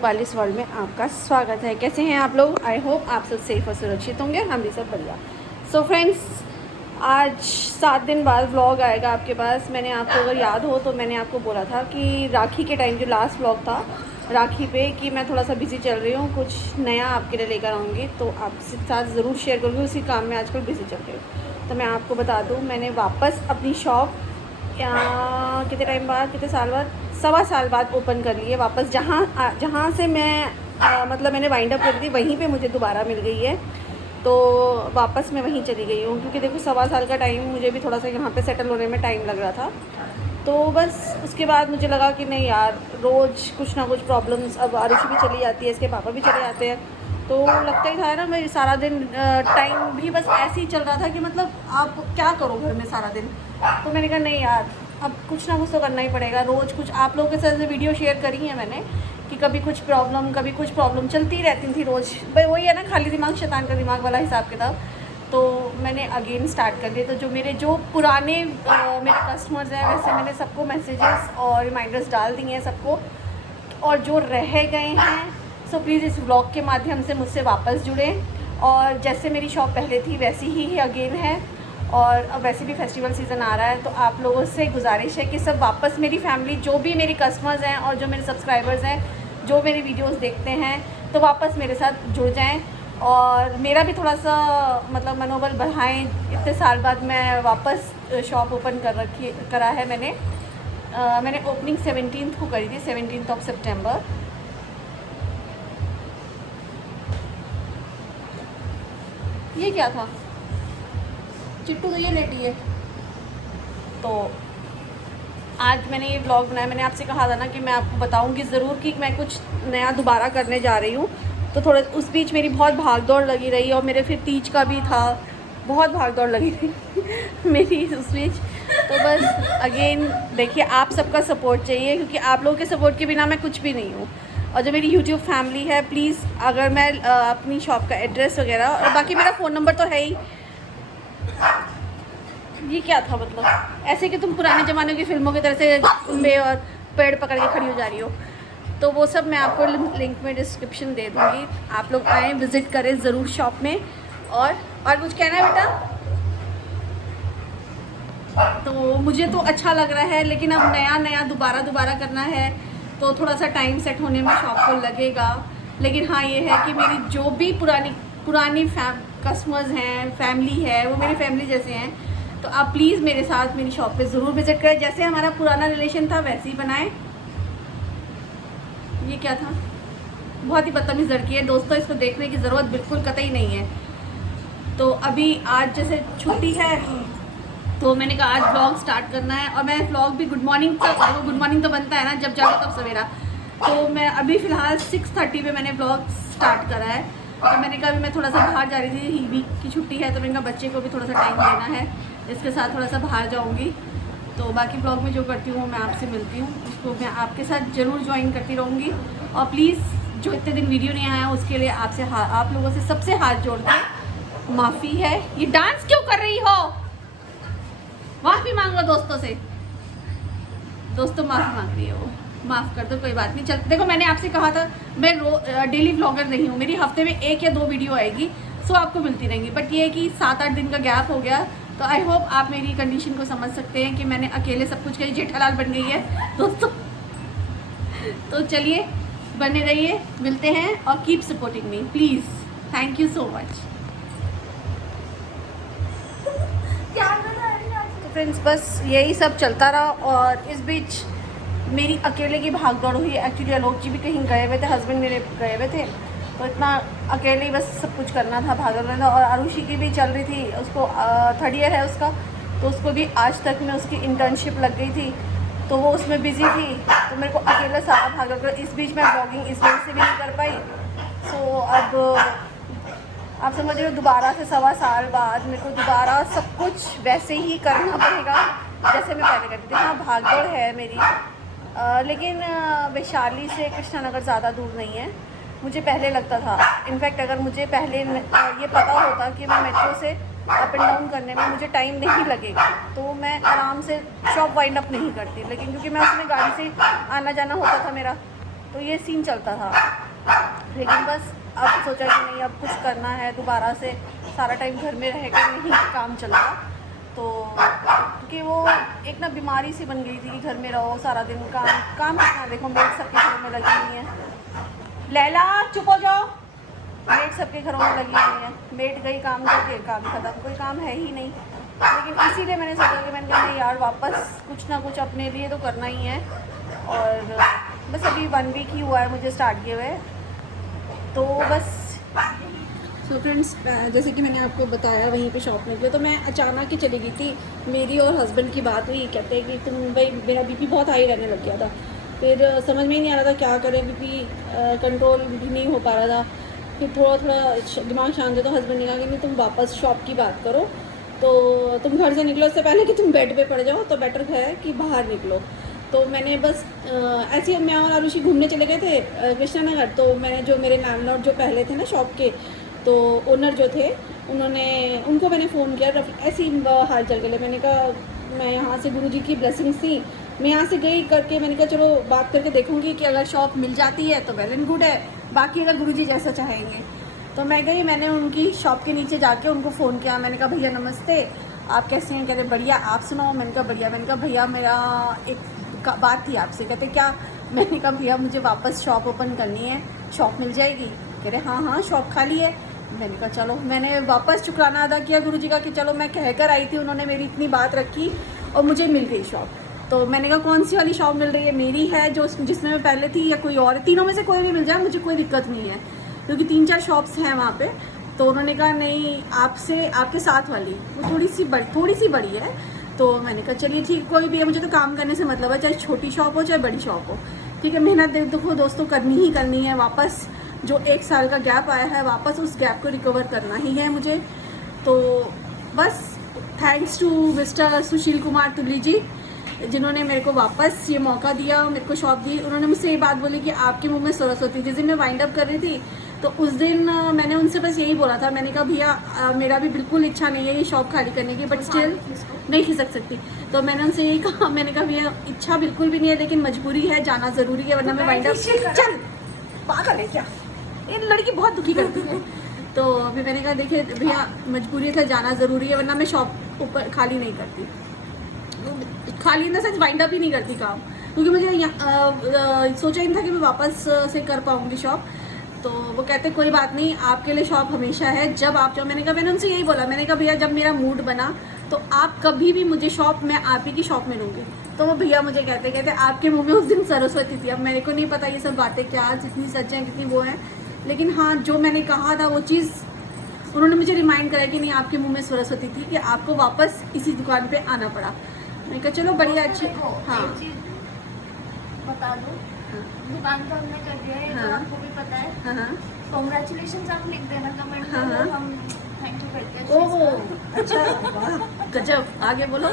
Rupali's world में आपका स्वागत है। कैसे हैं आप लोग? आई होप आप सब सेफ और सुरक्षित होंगे, हम भी सब बढ़िया। सो फ्रेंड्स, आज 7 दिन बाद व्लॉग आएगा आपके पास। मैंने आपको अगर याद हो तो मैंने आपको बोला था कि राखी के टाइम जो लास्ट व्लॉग था राखी पे कि मैं थोड़ा सा बिज़ी चल रही हूँ, कुछ नया आपके लिए लेकर आऊँगी, तो आपके साथ ज़रूर शेयर करूँगी। उसी काम में आजकल बिज़ी चल रही हूँ। तो मैं आपको बता दूँ, मैंने वापस अपनी शॉप कितने टाइम बाद, कितने साल बाद, 1.25 साल बाद ओपन कर ली है वापस। जहाँ से मैं मतलब मैंने वाइंड अप करी थी वहीं पे मुझे दोबारा मिल गई है, तो वापस मैं वहीं चली गई हूँ। क्योंकि देखो 1.25 साल का टाइम मुझे भी थोड़ा सा यहाँ पे सेटल होने में टाइम लग रहा था। तो बस उसके बाद मुझे लगा कि नहीं यार, रोज़ कुछ ना कुछ प्रॉब्लम्स। अब आरुषि भी चली जाती है, इसके पापा भी चले जाते हैं, तो लगता ही था ना मैं सारा दिन टाइम भी बस ऐसे ही चल रहा था कि मतलब आप क्या करो घर में सारा दिन। तो मैंने कहा नहीं यार, अब कुछ ना कुछ तो करना ही पड़ेगा। रोज़ कुछ आप लोगों के साथ वीडियो शेयर करी है मैंने कि कभी कुछ प्रॉब्लम चलती रहती थी रोज़। भाई वही है ना, खाली दिमाग शैतान का दिमाग वाला हिसाब किताब। तो मैंने अगेन स्टार्ट कर दिया। तो जो पुराने मेरे कस्टमर्स हैं, वैसे मैंने सबको मैसेजेस और रिमाइंडर्स डाल दिए हैं सबको। और जो रह गए हैं सो प्लीज़ इस व्लॉग के माध्यम से मुझसे वापस जुड़ें। और जैसे मेरी शॉप पहले थी वैसी ही अगेन है। और अब वैसे भी फेस्टिवल सीज़न आ रहा है, तो आप लोगों से गुजारिश है कि सब वापस मेरी फैमिली, जो भी मेरी कस्टमर्स हैं और जो मेरे सब्सक्राइबर्स हैं, जो मेरी वीडियोस देखते हैं, तो वापस मेरे साथ जुड़ जाएं। और मेरा भी थोड़ा सा मतलब मनोबल बढ़ाएं। इतने साल बाद मैं वापस शॉप ओपन करा है मैंने ओपनिंग 17 को करी थी, 17 सितंबर। ये क्या था? चिट्टू तो ये लेटी है। तो आज मैंने ये व्लॉग बनाया। मैंने आपसे कहा था ना कि मैं आपको बताऊंगी ज़रूर कि मैं कुछ नया दोबारा करने जा रही हूँ। तो थोड़ा उस बीच मेरी बहुत भाग दौड़ लगी रही, और मेरे फिर तीज का भी था, बहुत भाग दौड़ लगी रही मेरी उस बीच। तो बस अगेन देखिए, आप सबका सपोर्ट चाहिए, क्योंकि आप लोगों के सपोर्ट के बिना मैं कुछ भी नहीं हूँ। और जो मेरी यूट्यूब फैमिली है, प्लीज़ अगर मैं अपनी शॉप का एड्रेस वगैरह और बाकी मेरा फ़ोन नंबर तो है ही। ये क्या था मतलब? ऐसे कि तुम पुराने ज़माने की फ़िल्मों की तरह से खंबे और पेड़ पकड़ के खड़ी हो जा रही हो। तो वो सब मैं आपको लिंक में डिस्क्रिप्शन दे दूँगी। आप लोग आएँ, विज़िट करें ज़रूर शॉप में। और कुछ कहना है बेटा? तो मुझे तो अच्छा लग रहा है, लेकिन अब नया दोबारा करना है तो थोड़ा सा टाइम सेट होने में शॉप को लगेगा। लेकिन हाँ, ये है कि मेरी जो भी पुरानी कस्टमर्स हैं, फैमिली है, वो मेरी फैमिली जैसे हैं। तो आप प्लीज़ मेरे साथ मेरी शॉप पे ज़रूर विज़िट करें। जैसे हमारा पुराना रिलेशन था वैसे ही बनाएं। ये क्या था? बहुत ही बदतमीज़ लड़की है दोस्तों, इसको देखने की ज़रूरत बिल्कुल कतई नहीं है। तो अभी आज जैसे छुट्टी है, तो मैंने कहा आज व्लॉग स्टार्ट करना है। और मैं व्लॉग भी गुड मॉर्निंग तो बनता है ना, जब जाओ तब सवेरा। तो मैं अभी फ़िलहाल 6:30 पे मैंने व्लॉग स्टार्ट करा है। तो मैंने कहा मैं थोड़ा सा बाहर जा रही थी, वीक की छुट्टी है, तो मैंने कहा बच्चे को भी थोड़ा सा टाइम देना है, इसके साथ थोड़ा सा बाहर जाऊँगी। तो बाकी ब्लॉग में जो करती हूँ मैं आपसे मिलती हूँ, उसको मैं आपके साथ ज़रूर ज्वाइन करती रहूँगी। और प्लीज़ जो इतने दिन वीडियो नहीं आया उसके लिए आप लोगों से सबसे हाथ जोड़ के माफ़ी है। ये डांस क्यों कर रही हो? माफ़ी मांगो दोस्तों से। दोस्तों माफ़ी मांग रही है वो, माफ़ कर दो, कोई बात नहीं। चल देखो, मैंने आपसे कहा था मैं डेली व्लॉगर नहीं हूँ, मेरी हफ्ते में 1 या 2 वीडियो आएगी, सो आपको मिलती रहेंगी। बट ये कि 7-8 दिन का गैप हो गया, तो आई होप आप मेरी कंडीशन को समझ सकते हैं कि मैंने अकेले सब कुछ किया। जेठालाल बन गई है दोस्तों। तो चलिए, बने रहिए, मिलते हैं, और keep supporting me please. Thank you so much. तो फ्रेंड्स, बस यही सब चलता रहा, और इस बीच मेरी अकेले की भागदौड़ हुई। एक्चुअली आलोक जी भी कहीं गए हुए थे, हस्बैंड मेरे गए हुए थे, तो इतना अकेले ही बस सब कुछ करना था, भागना था। और आरुषि की भी चल रही थी, उसको 3rd ईयर है उसका, तो उसको भी आज तक में उसकी इंटर्नशिप लग गई थी, तो वो उसमें बिज़ी थी। तो मेरे को अकेला सारा भागना पड़ा। इस बीच मैं ब्लॉगिंग इस वजह से भी नहीं कर पाई। सो अब आप समझ रहे हो, दोबारा से 1.25 साल बाद मेरे को दोबारा सब कुछ वैसे ही करना पड़ेगा जैसे मैं पहले करती थी। हाँ, भागदौड़ है मेरी, लेकिन वैशाली से कृष्णानगर ज़्यादा दूर नहीं है, मुझे पहले लगता था। इनफैक्ट अगर मुझे पहले ये पता होता कि मैं मेट्रो से अप एंड डाउन करने में मुझे टाइम नहीं लगेगा, तो मैं आराम से शॉप वाइंड अप नहीं करती। लेकिन क्योंकि मैं उसमें गाड़ी से आना जाना होता था मेरा, तो ये सीन चलता था। लेकिन बस अब सोचा कि नहीं, अब कुछ करना है, दोबारा से सारा टाइम घर में रह कर नहीं काम चलता। तो क्योंकि वो एक ना बीमारी सी बन गई थी कि घर में रहो सारा दिन, काम करना। देखो मेड सबके घरों में लगी हुई है। लैला चुप हो जाओ, मेड सबके घरों में लगी हुई है। मेड गई काम करके, काम खत्म, कोई काम है ही नहीं। लेकिन इसीलिए मैंने सोचा कि मैंने कहा नहीं यार, वापस कुछ ना कुछ अपने लिए तो करना ही है। और बस अभी 1 वीक ही हुआ है मुझे स्टार्ट किए हुए, तो बस। सो फ्रेंड्स, जैसे कि मैंने आपको बताया वहीं पे शॉप निकले, तो मैं अचानक ही चली गई थी। मेरी और हस्बैंड की बात हुई, कहते हैं कि तुम भाई, मेरा बीपी बहुत हाई रहने लग गया था। फिर समझ में ही नहीं आ रहा था क्या करें, बीपी कंट्रोल भी नहीं हो पा रहा था। फिर थोड़ा थोड़ा दिमाग शांत है, तो हस्बैंड ने कहा कि नहीं, तुम वापस शॉप की बात करो, तो तुम घर से निकलो, उससे पहले कि तुम बेड पे पड़ जाओ तो बेटर है कि बाहर निकलो। तो मैंने बस ऐसे ही मैं और आरुषि घूमने चले गए थे कृष्णा नगर। तो मैंने जो मेरे लैंडलॉर्ड जो पहले थे ना शॉप के, तो ओनर जो थे, उनको मैंने फ़ोन किया ऐसे ही हाल चल के लिए। मैंने कहा मैं यहाँ से गुरुजी की ब्लेसिंग्स थी, मैं यहाँ से गई करके, मैंने कहा चलो बात करके देखूँगी कि अगर शॉप मिल जाती है तो वेल एंड गुड है, बाकी अगर गुरुजी जैसा चाहेंगे। तो मैं गई, मैंने उनकी शॉप के नीचे जाके उनको फ़ोन किया। मैंने कहा भैया नमस्ते, आप कैसे हैं? कहते बढ़िया, आप सुनाओ? मैंने कहा बढ़िया। मैंने कहा भैया मेरा एक बात थी आपसे। कहते क्या? मैंने कहा भैया मुझे वापस शॉप ओपन करनी है, शॉप मिल जाएगी? कह रहे हाँ हाँ शॉप खाली है। मैंने कहा चलो, मैंने वापस शुक्राना अदा किया गुरुजी का कि चलो मैं कह कर आई थी, उन्होंने मेरी इतनी बात रखी और मुझे मिल गई शॉप। तो मैंने कहा कौन सी वाली शॉप मिल रही है? मेरी है जो जिसमें मैं पहले थी, या कोई और? तीनों में से कोई भी मिल जाए मुझे कोई दिक्कत नहीं है, क्योंकि 3-4 शॉप्स हैं वहाँ पे। तो उन्होंने कहा नहीं, आपसे आपके साथ वाली वो थोड़ी सी बड़ी है। तो मैंने कहा चलिए ठीक, कोई भी है, मुझे तो काम करने से मतलब है, चाहे छोटी शॉप हो चाहे बड़ी शॉप हो। ठीक है, मेहनत देखो दोस्तों करनी ही करनी है। वापस जो 1 साल का गैप आया है, वापस उस गैप को रिकवर करना ही है मुझे। तो बस thanks to mister Sushil Kumar Tuli जी, जिन्होंने मेरे को वापस ये मौका दिया, मेरे को शॉप दी। उन्होंने मुझसे ये बात बोली कि आपके मुंह में सरस्वती। जिस दिन मैं वाइंड अप कर रही थी, तो उस दिन मैंने उनसे बस यही बोला था। मैंने कहा भैया मेरा भी बिल्कुल इच्छा नहीं है ये शॉप खाली करने की, बट स्टिल नहीं खिसक सकती। तो मैंने उनसे यही कहा, मैंने कहा भैया इच्छा बिल्कुल भी नहीं है, लेकिन मजबूरी है, जाना ज़रूरी है, वरना मैं वाइंड अप। चल पागल है क्या, ये लड़की बहुत दुखी करती है। तो अभी मैंने कहा देखिए भैया मजबूरी है, जाना ज़रूरी है, वरना मैं शॉप ऊपर खाली नहीं करती, खाली in the sense wind up ही नहीं करती काम, क्योंकि मुझे सोचा ही नहीं था कि मैं वापस से कर पाऊँगी शॉप। तो वो कहते कोई बात नहीं, आपके लिए शॉप हमेशा है, जब आप चाहो। मैंने उनसे यही बोला, मैंने कहा भैया जब मेरा मूड बना तो आप कभी भी मुझे शॉप, मैं आप ही की शॉप में लूँगी। तो वो भैया मुझे कहते आपके मुँह में उस दिन सरस्वती थी। अब मेरे को नहीं पता ये सब बातें क्या जितनी सच हैं कितनी वो हैं, लेकिन हाँ जो मैंने कहा था वो चीज़ उन्होंने मुझे रिमाइंड कराया कि नहीं आपके मुँह में सरस्वती थी, कि आपको वापस इसी दुकान पर आना पड़ा। मैंने कहा चलो बढ़िया, अच्छी। हाँ बता दो, दुकान तो हमने कर दिया है, तो आपको भी पता है। हाँ कांग्रेचुलेशंस आप लिख देना कमेंट में, हाँ। हम थैंक यू करते हैं। ओह अच्छा, वाह गजब, आगे बोलो।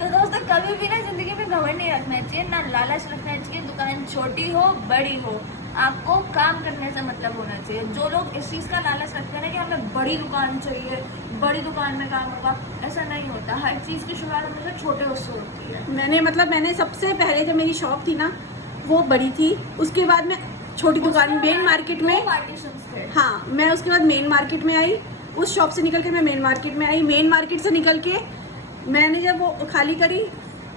तो दोस्तों कभी भी ना जिंदगी में घमंड नहीं रखना चाहिए, ना लालच रखना चाहिए। दुकान छोटी हो बड़ी हो, आपको काम करने से मतलब होना चाहिए। जो लोग इस चीज़ का लालच रखते हैं ना कि हमें बड़ी दुकान चाहिए, बड़ी दुकान में काम होगा, ऐसा नहीं होता। हर चीज़ की शुरुआत हमेशा छोटे उससे होती है। मैंने सबसे पहले जब मेरी शॉप थी ना वो बड़ी थी, उसके बाद मैं छोटी दुकान मेन मार्केट में, हाँ मैं उसके बाद मेन मार्केट में आई, उस शॉप से निकल के मैं मेन मार्केट में आई। मेन मार्केट से निकल के मैंने जब वो खाली करी,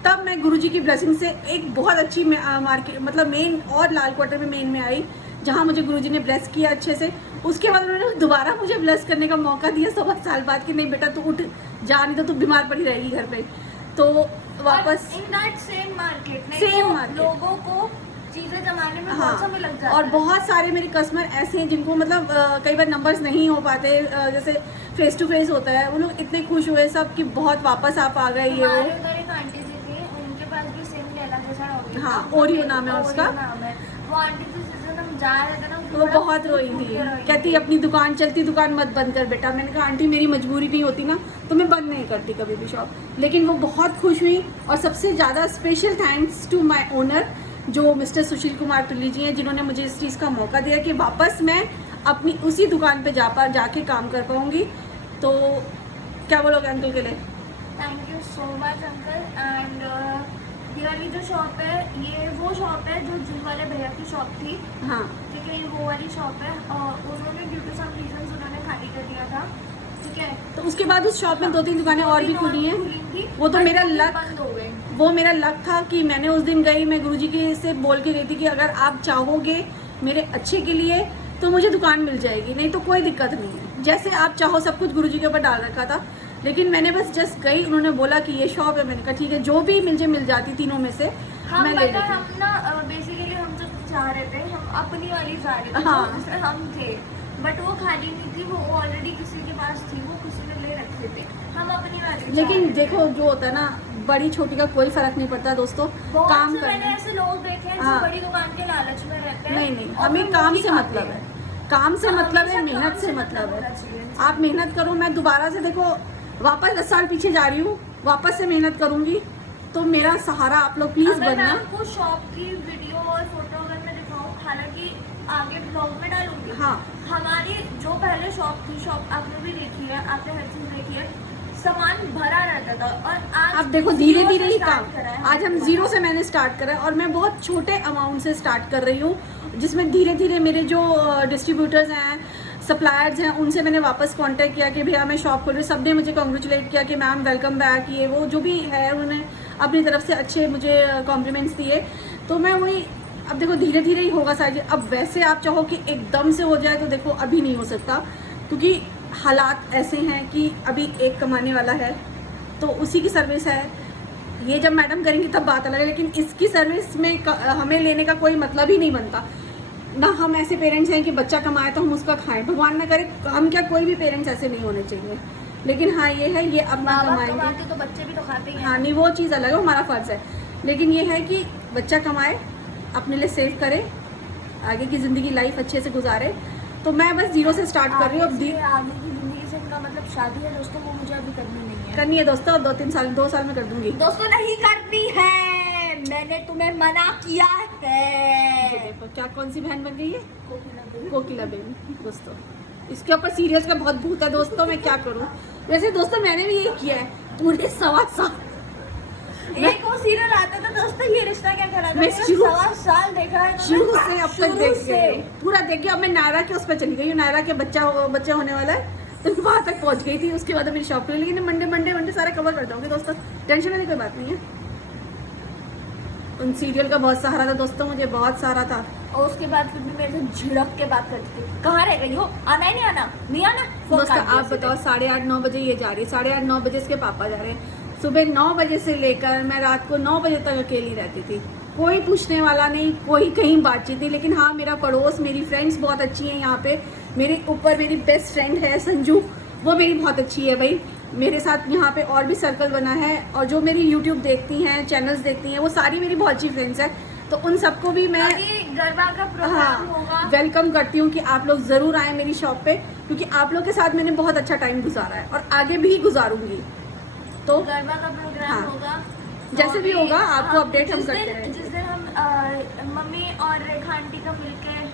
तब मैं गुरुजी की ब्लेसिंग से एक बहुत अच्छी मार्केट, मतलब मेन और लाल क्वार्टर में मेन में आई, जहाँ मुझे गुरुजी ने ब्लेस किया अच्छे से। उसके बाद उन्होंने दोबारा मुझे ब्लेस करने का मौका दिया 7 साल बाद कि नहीं बेटा तू उठ जा, नहीं तो तू बीमार पड़ी रहेगी घर पे। तो वापस सेम मार्केट लोगों को चीजें जमाने में बहुत समय लग जाता है। और बहुत सारे मेरे कस्टमर ऐसे हैं जिनको मतलब कई बार नंबर्स नहीं हो पाते, जैसे फेस टू फेस होता है, वो लोग इतने खुश हुए सब कि बहुत वापस आप आ गए। ये वो एक आंटी जी थी, उनके पास भी सेम लैला जैसा हो गया। हाँ ओरियो नाम है उसका। वो आंटी जी जिस दिन हम जा रहे थे ना, वो बहुत रोई थी, कहती अपनी दुकान चलती दुकान मत बंद कर बेटा। मैंने कहा आंटी मेरी मजबूरी नहीं होती ना तो मैं बंद नहीं करती कभी भी शॉप। लेकिन वो बहुत खुश हुई, और सबसे ज़्यादा special thanks to my owner जो मिस्टर सुशील कुमार तुली जी हैं, जिन्होंने मुझे इस चीज़ का मौका दिया कि वापस मैं अपनी उसी दुकान पे जाके काम कर पाऊँगी। तो क्या बोलोगे अंकल के लिए? Thank you so much uncle. And ये वाली जो शॉप है, ये वो शॉप है जो जिम वाले भैया की शॉप थी, हाँ, ठीक है, ये वो वाली शॉप है। और उन्होंने ड्यू टू सम रीजंस उन्होंने खाली कर दिया था, ठीक है। तो उसके बाद उस शॉप में 2-3 दुकानें और भी खुली हैं। थी, वो तो but मेरा वो लक, बंद हो गए। वो मेरा लक था कि मैंने उस दिन गई, मैं गुरुजी के से बोल के गई थी कि अगर आप चाहोगे मेरे अच्छे के लिए तो मुझे दुकान मिल जाएगी, नहीं तो कोई दिक्कत नहीं है, जैसे आप चाहो सब कुछ गुरुजी के ऊपर डाल रखा था। लेकिन मैंने बस जस्ट गई, उन्होंने बोला कि ये शॉप है, मैंने कहा ठीक है, जो भी मुझे मिल जाती तीनों में से हम मैं ले लेती। हम ना बेसिकली हम जो चाह रहे थे, हम अपनी वाली चाह रहे थे, हाँ। जिसमें हम थे, बट वो खाली नहीं थी, वो ऑलरेडी किसी के पास थी, वो किसी ने ले रखे थे, हम अपनी वाली चाह लेकिन रहे थे। देखो जो होता है ना, बड़ी छोटी का कोई फर्क नहीं पड़ता दोस्तों, बहुत काम से मैंने करना। ऐसे लोग देखे हैं हाँ। जो बड़ी दुकान के लालच में रहते हैं। नहीं नहीं, और हमें वो काम भी से खाते मतलब हैं। है, काम से मतलब है, हमेशा मेहनत काम से मतलब होना है। चाहिए। आप मेहनत करो, मैं दोबारा से देखो वापस 10 साल पीछे जा रही हूँ, वापस से मेहनत करूंगी, तो मेरा सहारा आप लोग प्लीज अगर मैं बनना। आपको शॉप की वीडियो और फोटो अगर मैं दिखाऊं, हालांकि आगे ब्लॉग में डालूंगी। हाँ। हमारी जो पहले शॉप थी, शॉप आपने भी देखी है, आपने हर चीज देखी है, सामान भरा रहता था, और आज अब देखो zero धीरे से धीरे ही start काम, करा है आज हम हमने। जीरो से मैंने स्टार्ट करा है, और मैं बहुत छोटे अमाउंट से स्टार्ट कर रही हूँ, जिसमें धीरे धीरे मेरे जो डिस्ट्रीब्यूटर्स हैं, सप्लायर्स हैं, उनसे मैंने वापस कांटेक्ट किया कि भैया मैं शॉप खोल रही हूँ। सब ने मुझे कॉन्ग्रेचुलेट किया कि मैम वेलकम बैक, ये वो जो भी है, उन्होंने अपनी तरफ से अच्छे मुझे कॉम्प्लीमेंट्स दिए। तो मैं वही, अब देखो धीरे धीरे ही होगा सारी। अब वैसे आप चाहो कि एकदम से हो जाए तो देखो अभी नहीं हो सकता, क्योंकि हालात ऐसे हैं कि अभी एक कमाने वाला है तो उसी की सर्विस है, ये जब मैडम करेंगी तब बात अलग है, लेकिन इसकी सर्विस में हमें लेने का कोई मतलब ही नहीं बनता ना। हम ऐसे पेरेंट्स हैं कि बच्चा कमाए तो हम उसका खाएं, भगवान ना करे, हम क्या, कोई भी पेरेंट्स ऐसे नहीं होने चाहिए। लेकिन हाँ ये है, ये अपना माँ बाप कमाएंगे, कमाते तो बच्चे भी तो खाते ही हैं। हाँ नहीं वो चीज़ अलग है, हमारा फर्ज है। लेकिन ये है कि बच्चा कमाए, अपने लिए सेव करे, आगे की ज़िंदगी लाइफ अच्छे से गुजारे। तो मैं बस जीरो से स्टार्ट कर रही हूँ। अब आगे की जिंदगी से इनका मतलब शादी है दोस्तों, वो मुझे अभी करनी नहीं है। करनी है दोस्तों, 2 साल में कर दूंगी दोस्तों नहीं करनी है, मैंने तुम्हें मना किया है। देखो क्या, कौन सी बहन बन गई है, कोकिला बेबी। दोस्तों इसके ऊपर सीरियस का बहुत भूत है दोस्तों, मैं क्या करूं। वैसे दोस्तों मैंने भी यही किया है पूरे 1.25 साल। एक वो सीरियल आता था दोस्तों, ये रिश्ता क्या कहलाता है, मैं मैंने शुरू- 1.25 साल देखा है। तो शुरू मैं से अब तक शुरू देख से। गई हूं, पूरा देख गया। अब मैं नायरा के उस पर चली गई हूँ, नायरा के बच्चा होने वाला है, तो वहां तक पहुंच गई थी। उसके बाद मेरी शॉप खुली, लेकिन मंडे सारा कवर कर जाऊंगी दोस्तों, टेंशन वाली कोई बात नहीं है। उन सीरियल का बहुत सहारा था दोस्तों, मुझे बहुत सहारा था। और उसके बाद फिर भी मेरे से झिड़क के बात करती थी, कहाँ रह गई हो, आना है नहीं आना, नहीं आना। फोन दोस्तों काट दिया आप सीधे। बताओ, 8:30-9 बजे ये जा रही है, 8:30-9 बजे इसके पापा जा रहे हैं। सुबह 9 बजे से लेकर मैं रात को 9 बजे तक अकेली रहती थी, कोई पूछने वाला नहीं, कोई कहीं बातचीत नहीं। लेकिन हाँ मेरा पड़ोस, मेरी फ्रेंड्स बहुत अच्छी हैं यहाँ पे। मेरे ऊपर मेरी बेस्ट फ्रेंड है संजू, वो मेरी बहुत अच्छी है भाई। मेरे साथ यहाँ पे और भी सर्कल बना है, और जो मेरी यूट्यूब देखती हैं, चैनल्स देखती हैं, वो सारी मेरी बहुत अच्छी फ्रेंड्स हैं। तो उन सबको भी मैं अभी गरबा का प्रोग्राम होगा, हाँ वेलकम करती हूँ कि आप लोग ज़रूर आएँ मेरी शॉप पे, क्योंकि आप लोग के साथ मैंने बहुत अच्छा टाइम गुजारा है और आगे भी गुजारूंगी। तो गरबा का प्रोग्राम हाँ, होगा, जैसे भी होगा आपको अपडेट हम जिस करते दिन- रहेंगे। जिस दिन हम मम्मी और रेखा आंटी का मिलकर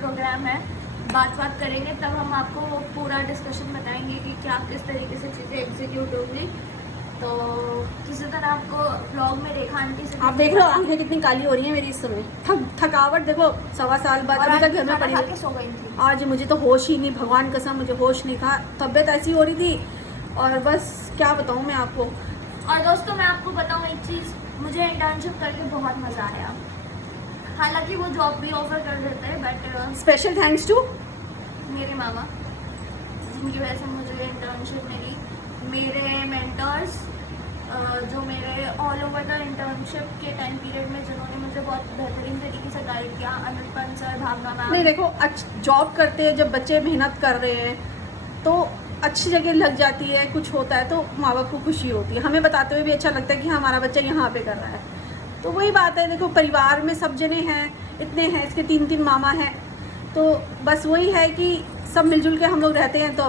प्रोग्राम है, बात करेंगे, तब हम आपको वो पूरा डिस्कशन बताएंगे कि क्या किस तरीके से चीज़ें एग्जीक्यूट होंगी। तो किसी तरह आपको ब्लॉग में रेखा आंटी से आप देख लो आंखें कितनी काली हो रही हैं मेरी इस समय, थकावट देखो 1.25 साल बाद और अभी आज तक घर में खाना पड़ी खा हुई। के सो गई थी। आज मुझे तो होश ही नहीं, भगवान कसम मुझे होश नहीं था, तबीयत ऐसी हो रही थी, और बस क्या बताऊँ मैं आपको। और दोस्तों मैं आपको बताऊँ एक चीज़, मुझे इंटर्नशिप करके बहुत मज़ा आया। हालांकि वो जॉब भी ऑफर कर देते हैं, बट स्पेशल थैंक्स टू मेरे मामा, जिनकी वजह से मुझे इंटर्नशिप मिली। मेरे मेंटर्स जो मेरे ऑल ओवर द इंटर्नशिप के टाइम पीरियड में जिन्होंने मुझे बहुत बेहतरीन तरीके से गाइड किया, अमित पंत सर, भावना नहीं मैम। देखो, जॉब करते हैं जब बच्चे मेहनत कर रहे हैं तो अच्छी जगह लग जाती है, कुछ होता है तो माँ बाप को खुशी होती है, हमें बताते हुए भी अच्छा लगता है कि हमारा बच्चा यहाँ पे कर रहा है। तो वही बात है, देखो परिवार में सब जने हैं, इतने हैं, इसके 3 मामा हैं, तो बस वही है कि सब मिलजुल के हम लोग रहते हैं। तो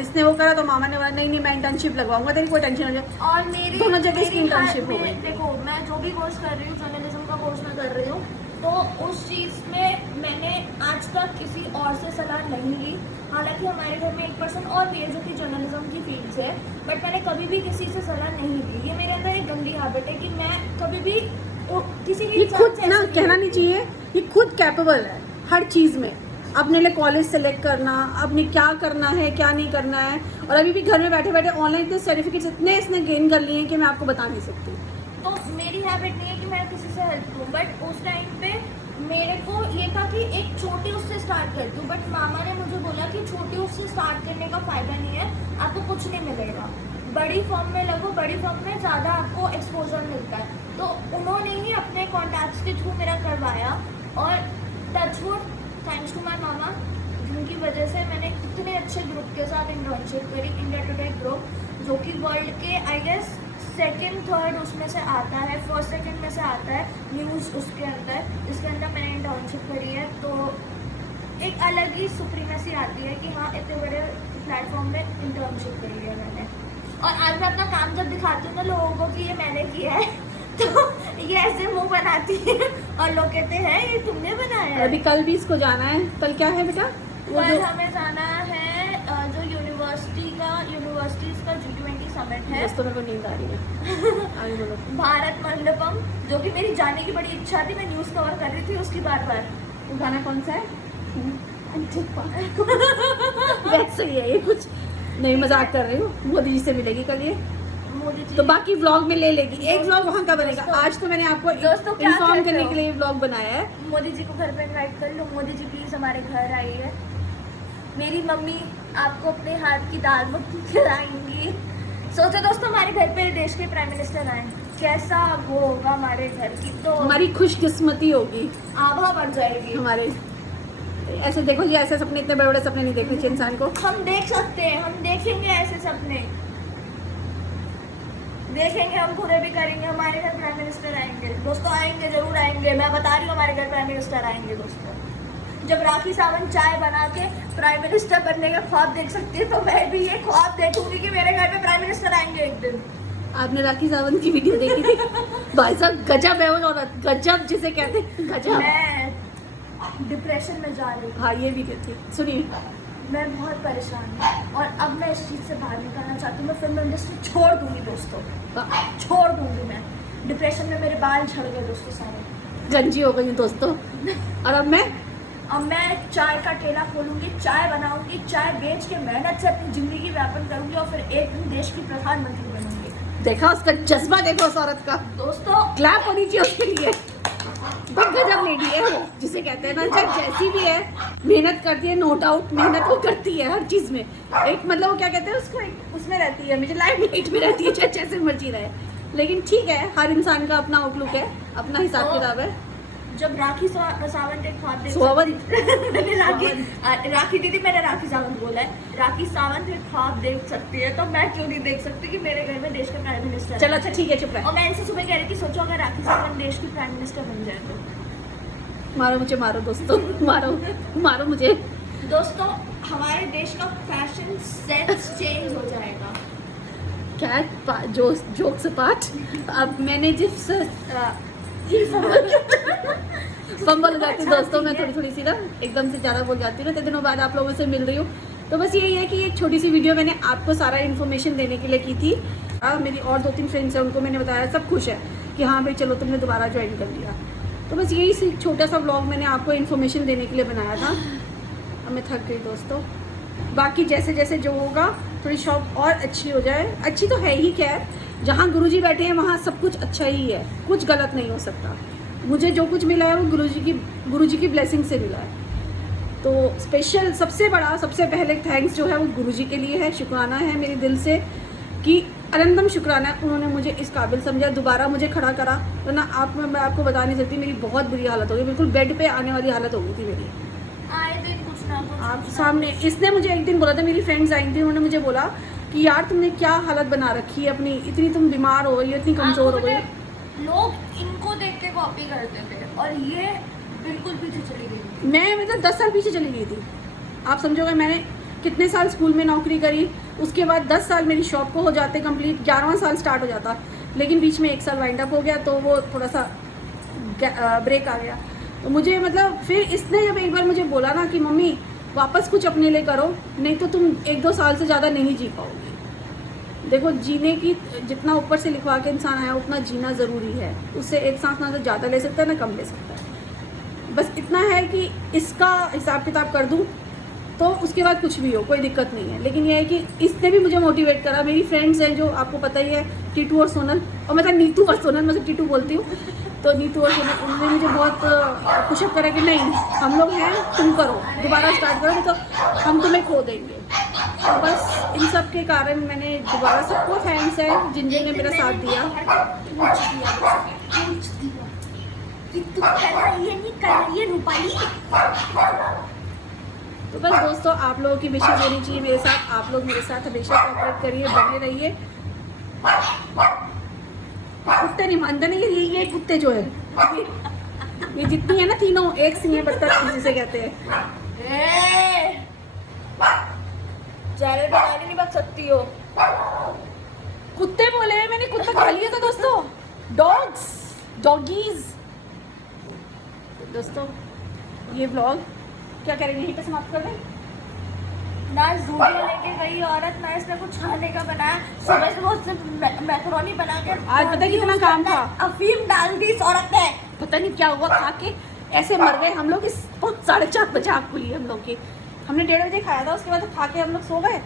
इसने वो करा तो मामा ने बोला नहीं मैं इंटर्नशिप लगवाऊंगा, तेरी कोई टेंशन नहीं है। और मेरी दोनों जगह मेरी इसकी इंटर्नशिप हो गई। देखो मैं जो भी कोर्स कर रही हूँ, जर्नलिज्म का कोर्स मैं कर रही हूँ, तो उस चीज़ में मैंने आज तक किसी और से सलाह नहीं ली। हालांकि हमारे घर में एक पर्सन और भी है जो कि जर्नलिज्म की फील्ड से, बट मैंने कभी भी किसी से सलाह नहीं ली। ये मेरे अंदर एक गंदी हैबिट है कि मैं कभी भी किसी भी ये इंसान खुद से ना ऐसे कहना नहीं चाहिए, ये खुद कैपेबल है हर चीज़ में। अपने लिए कॉलेज सेलेक्ट करना, अपने क्या करना है क्या नहीं करना है, और अभी भी घर में बैठे बैठे ऑनलाइन इतने सर्टिफिकेट्स इतने इसने गेन कर लिए हैं कि मैं आपको बता नहीं सकती। तो मेरी हैबिट नहीं है कि मैं किसी से हेल्प लूँ, बट उस टाइम पे मेरे को ये था कि एक छोटी उससे स्टार्ट करती हूँ, बट मामा ने मुझे बोला कि छोटी उससे स्टार्ट करने का फ़ायदा नहीं है, आपको कुछ नहीं मिलेगा, बड़ी फॉर्म में लगो, बड़ी फॉर्म में ज़्यादा आपको एक्सपोजर मिलता है। तो उन्होंने ही अपने कॉन्टैक्ट्स के थ्रू मेरा करवाया, और टचवुड थैंक्स टू माय मामा, जिनकी वजह से मैंने इतने अच्छे ग्रुप के साथ इंटर्नशिप करी, इंडिया टुडे ग्रुप, जो कि वर्ल्ड के आई गेस सेकंड थर्ड उसमें से आता है, फर्स्ट सेकंड में से आता है न्यूज़ उसके अंदर, जिसके अंदर मैंने इंटर्नशिप करी है। तो एक अलग ही सुप्रीमेसी आती है कि हाँ इतने बड़े प्लेटफॉर्म में इंटर्नशिप करी है मैंने। और आज मैं अपना काम जब दिखाती हूँ ना लोगों को कि ये मैंने किया है, तो ये ऐसे मुंह बनाती है और लोग कहते हैं ये तुमने बनाया है। अभी कल भी इसको जाना है। कल क्या है बेटा? वो कल जो हमें जाना है जो यूनिवर्सिटीज का G20 समिट है, दोस्तों मेरे को नींद आ रही है। आगे बोलो। भारत मंडपम, जो कि मेरी जाने की बड़ी इच्छा थी, मैं न्यूज़ कवर कर रही थी उसकी बार बार। वो गाना कौन सा है? वैसे ही है ये, कुछ नहीं, मजाक कर रही हूँ। मोदी जी से मिलेगी कल ये, मोदी जी तो बाकी व्लॉग में ले लेगी। एक व्लॉग वहाँ का बनेगा। आज तो मैंने आपको दोस्तों क्या इन्फॉर्म कहते करने हो? के लिए व्लॉग बनाया है। मोदी जी को घर पे इनवाइट कर लो। मोदी जी प्लीज हमारे घर आइए। मेरी मम्मी आपको अपने हाथ की दाल मखनी खिलाएंगी। सोचो दोस्तों हमारे घर पे देश के प्राइम मिनिस्टर आए, कैसा वो होगा हमारे घर की, तो हमारी खुशकिस्मती होगी आभा बढ़ जाएगी। हमारे। ऐसे देखो जी, ऐसे सपने, इतने बड़े बड़े सपने नहीं देखने चाहिए इंसान को। हम देख सकते हैं, हम देखेंगे ऐसे सपने, देखेंगे, हम पूरे भी करेंगे। हमारे घर प्राइम मिनिस्टर आएंगे दोस्तों, आएंगे, जरूर आएंगे। मैं बता रही हूँ हमारे घर प्राइम मिनिस्टर आएंगे दोस्तों। जब राखी सावंत चाय बना के प्राइम मिनिस्टर बनने का ख्वाब देख सकती है, तो मैं भी ये ख्वाब देखूंगी कि मेरे घर पे प्राइम मिनिस्टर आएंगे एक दिन। आपने राखी सावंत की वीडियो देखी थी? भाई साहब गजब है वो औरत, गजब जिसे कहते हैं, गजब। मैं डिप्रेशन में जा रही हूँ, हाँ ये वीडियो थी, सुनिए। मैं बहुत परेशान हूँ और अब मैं इस चीज़ से बाहर निकलना चाहती हूँ। मैं फिल्म इंडस्ट्री छोड़ दूंगी दोस्तों, छोड़ दूंगी मैं। डिप्रेशन में मेरे बाल झड़ गए दोस्तों सारे, गंजी हो गई हूँ दोस्तों। और अब मैं चाय का ठेला खोलूंगी, चाय बनाऊंगी, चाय बेच के मेहनत से अपनी जिंदगी व्यापन करूंगी और फिर एक दिन देश की प्रधानमंत्री बनूंगी। देखा उसका जज्बा, देखो उस औरत का। दोस्तों क्लैप होनी चाहिए उसके लिए। बहुत गजब लेडी है वो, जिसे कहते हैं ना, चाहे जैसी भी है मेहनत करती है, नो डाउट मेहनत वो करती है हर चीज में। एक मतलब वो क्या कहते हैं उसको, एक उसमें रहती है, मुझे लाइट में रहती है, चाहे जैसे मर्जी रहे। लेकिन ठीक है, हर इंसान का अपना आउटलुक है, अपना हिसाब किताब है। जब राखी सावंत एक ख्वाब देख सावंत मैंने राखी दीदी, मैंने राखी सावंत बोला है। राखी सावंत एक ख्वाब देख सकती है, तो मैं क्यों नहीं देख सकती कि मेरे घर में देश का प्राइम मिनिस्टर। चलो अच्छा ठीक है, चुप रहे। और मैं इनसे सुबह कह रही थी, सोचो अगर राखी सावंत देश की प्राइम मिनिस्टर बन जाए तो। मारो मुझे, मारो दोस्तों, मारो मुझे। दोस्तों हमारे देश का फैशन सेंस चेंज हो जाएगा। क्या जोक से पाठ। अब मैंने जिस फंबल हो जाती हूँ दोस्तों, मैं थोड़ी सी ना एकदम से ज़्यादा बोल जाती हूँ ना, इतने दिनों बाद आप लोगों से मिल रही हूँ। तो बस यही है कि एक छोटी सी वीडियो मैंने आपको सारा इन्फॉर्मेशन देने के लिए की थी। मेरी और 2-3 फ्रेंड्स हैं, उनको मैंने बताया, सब खुश है कि हाँ भाई चलो तुमने दोबारा ज्वाइन कर लिया। तो बस यही छोटा सा ब्लॉग मैंने आपको इन्फॉर्मेशन देने के लिए बनाया था। अब मैं थक गई दोस्तों। बाकी जैसे जैसे जो होगा, थोड़ी शॉप और अच्छी हो जाए, अच्छी तो है ही, खैर जहाँ गुरुजी बैठे हैं वहाँ सब कुछ अच्छा ही है, कुछ गलत नहीं हो सकता। मुझे जो कुछ मिला है वो गुरुजी की ब्लेसिंग से मिला है। तो स्पेशल सबसे बड़ा, सबसे पहले थैंक्स जो है वो गुरुजी के लिए है, शुक्राना है मेरे दिल से कि अनंतम शुक्राना है, उन्होंने मुझे इस काबिल समझा, दोबारा मुझे खड़ा करा। वरना मैं आपको बता नहीं सकती, मेरी बहुत बुरी हालत हो गई, बिल्कुल बेड पे आने वाली हालत हो गई थी मेरी। आए दिन कुछ ना कुछ आप सामने, इसने मुझे एक दिन बोला था, मेरी फ्रेंड्स आई थी, उन्होंने मुझे बोला कि यार तुमने क्या हालत बना रखी है अपनी, इतनी तुम बीमार हो गई, इतनी कमजोर हो गई। लोग इनको देख के कॉपी करते थे और ये बिल्कुल पीछे चली गई। मैं मतलब 10 साल पीछे चली गई थी। आप समझोगे मैंने कितने साल स्कूल में नौकरी करी, उसके बाद 10 साल मेरी शॉप को हो जाते कंप्लीट, 11वां साल स्टार्ट हो जाता, लेकिन बीच में 1 साल वाइंड अप हो गया, तो वो थोड़ा सा ब्रेक आ गया। तो मुझे मतलब फिर इसने जब एक बार मुझे बोला ना कि मम्मी वापस कुछ अपने लिए करो, नहीं तो तुम 1-2 साल से ज़्यादा नहीं जी पाओगी। देखो जीने की जितना ऊपर से लिखवा के इंसान आया उतना जीना ज़रूरी है। उससे एक सांस ना तो ज़्यादा ले सकता है ना कम ले सकता है। बस इतना है कि इसका हिसाब किताब कर दूँ तो उसके बाद कुछ भी हो कोई दिक्कत नहीं है। लेकिन यह है कि इसने भी मुझे मोटिवेट करा। मेरी फ्रेंड्स हैं जो आपको पता ही है, टीटू और सोनल, और मैं नीतू और सोनल, मैं तो टीटू बोलती हूँ, तो नीतू और सोनल, उन्होंने मुझे बहुत पुशअप करा कि नहीं हम लोग हैं, तुम करो, दोबारा स्टार्ट करो, तो हम तुम्हें खो देंगे। तो बस इन सब के कारण मैंने दोबारा सबको थैंक्स है जिन जिन ने मेरा साथ दिया। तो बस दोस्तों आप लोगों की विशेष होनी चाहिए मेरे साथ। आप लोग मेरे साथ हमेशा कोऑपरेट करिए, बने रहिए। कुत्ते नहीं मानते नहीं, ये कुत्ते जो है ये जितनी है ना तीनों एक सिंह बत्तर जिसे कहते हैं। चैनल पे गाली नहीं बक सकती हो। कुत्ते बोले हैं, मैंने कुत्ता खा लिया था दोस्तों, डॉग्स, डॉगीज। दोस्तों ये व्लॉग क्या करेंगे, यहीं पे समाप्त कर दें। ना वीडियो लेके गई औरत, ना इसने कुछ खाने का बनाया। सुबह से वो सिर्फ मैकरोनी बना के आज पता है कितना काम था। अफीम डाल दी इस औरत ने। पता नहीं क्या हुआ, खा के ऐसे मर गए हम लोग। इस 4:30 बजे आँख खुली हम लोग की। हमने 1:30 बजे खाया था, उसके बाद खा के हम लोग सो गए।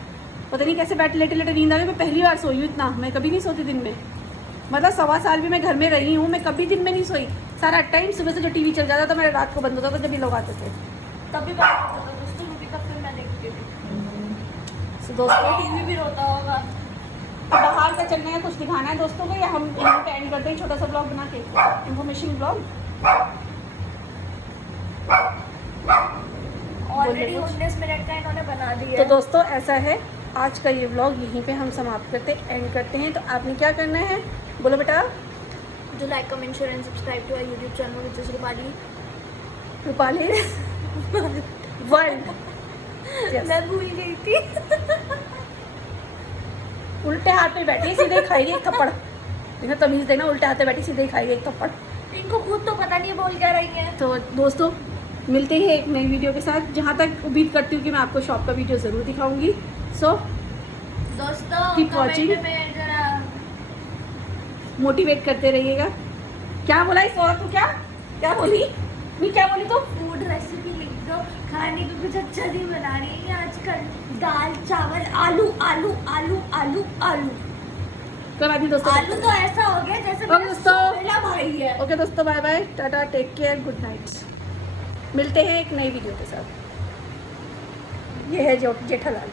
पता नहीं कैसे बैठे लेटे लेटे नींद आ गई। मैं पहली बार सोई हूँ इतना, मैं कभी नहीं सोती दिन में। मतलब 1.25 साल भी मैं घर में रही हूँ, मैं कभी दिन में नहीं सोई। सारा टाइम सुबह से जो टीवी चल जाता था मेरा रात को बंद होता था जब ये लोग आते थे। तभी दोस्तों रूबी का फिल्म मैं देखती थी। दोस्तों टीवी भी रोता होगा। बाहर का चलने का कुछ दिखाना है दोस्तों को, या हम यहीं पे एंड करते हैं छोटा सा ब्लॉग बना के, इन्फॉर्मेशन ब्लॉग। ऑलरेडी 19 मिनट का इन्होंने बना दिया। तो दोस्तों ऐसा है, आज का ये व्लॉग यहीं पे हम समाप्त करते एंड करते हैं। तो आपने क्या करना है बोलो बेटा। जो like comment share and subscribe to our YouTube channel which is Rupali 1। मैं भूल गई थी। उल्टे हाथ पे बैठी सीधे खाएगी एक थप्पड़। देखो तमीज देना, उल्टे हाथ पे बैठी सीधे खाएगी एक थप्पड़। इनको खुद तो पता नहीं है बोल क्या रही है। तो दोस्तों मिलते हैं एक नई वीडियो के साथ। जहाँ तक उम्मीद करती हूँ कि मैं आपको शॉप का वीडियो ज़रूर दिखाऊंगी। सो दोस्तों Keep watching. कमेंट में जरा मोटिवेट करते रहिएगा। क्या बोला इस औरत को, क्या बोली नहीं, क्या बोली तो फूड रेसिपी लिख दो। खाने को कुछ अच्छा नहीं बना रही है आजकल। दाल चावल आलू आलू आलू आलू आलू। कोई बात नहीं दोस्तों, आलू तो ऐसा हो गया जैसे ओके दोस्तों, मेरा भाई है। ओके दोस्तों, bye bye, tata, take care, good night. मिलते हैं एक नई वीडियो के साथ। ये है जेठालाल।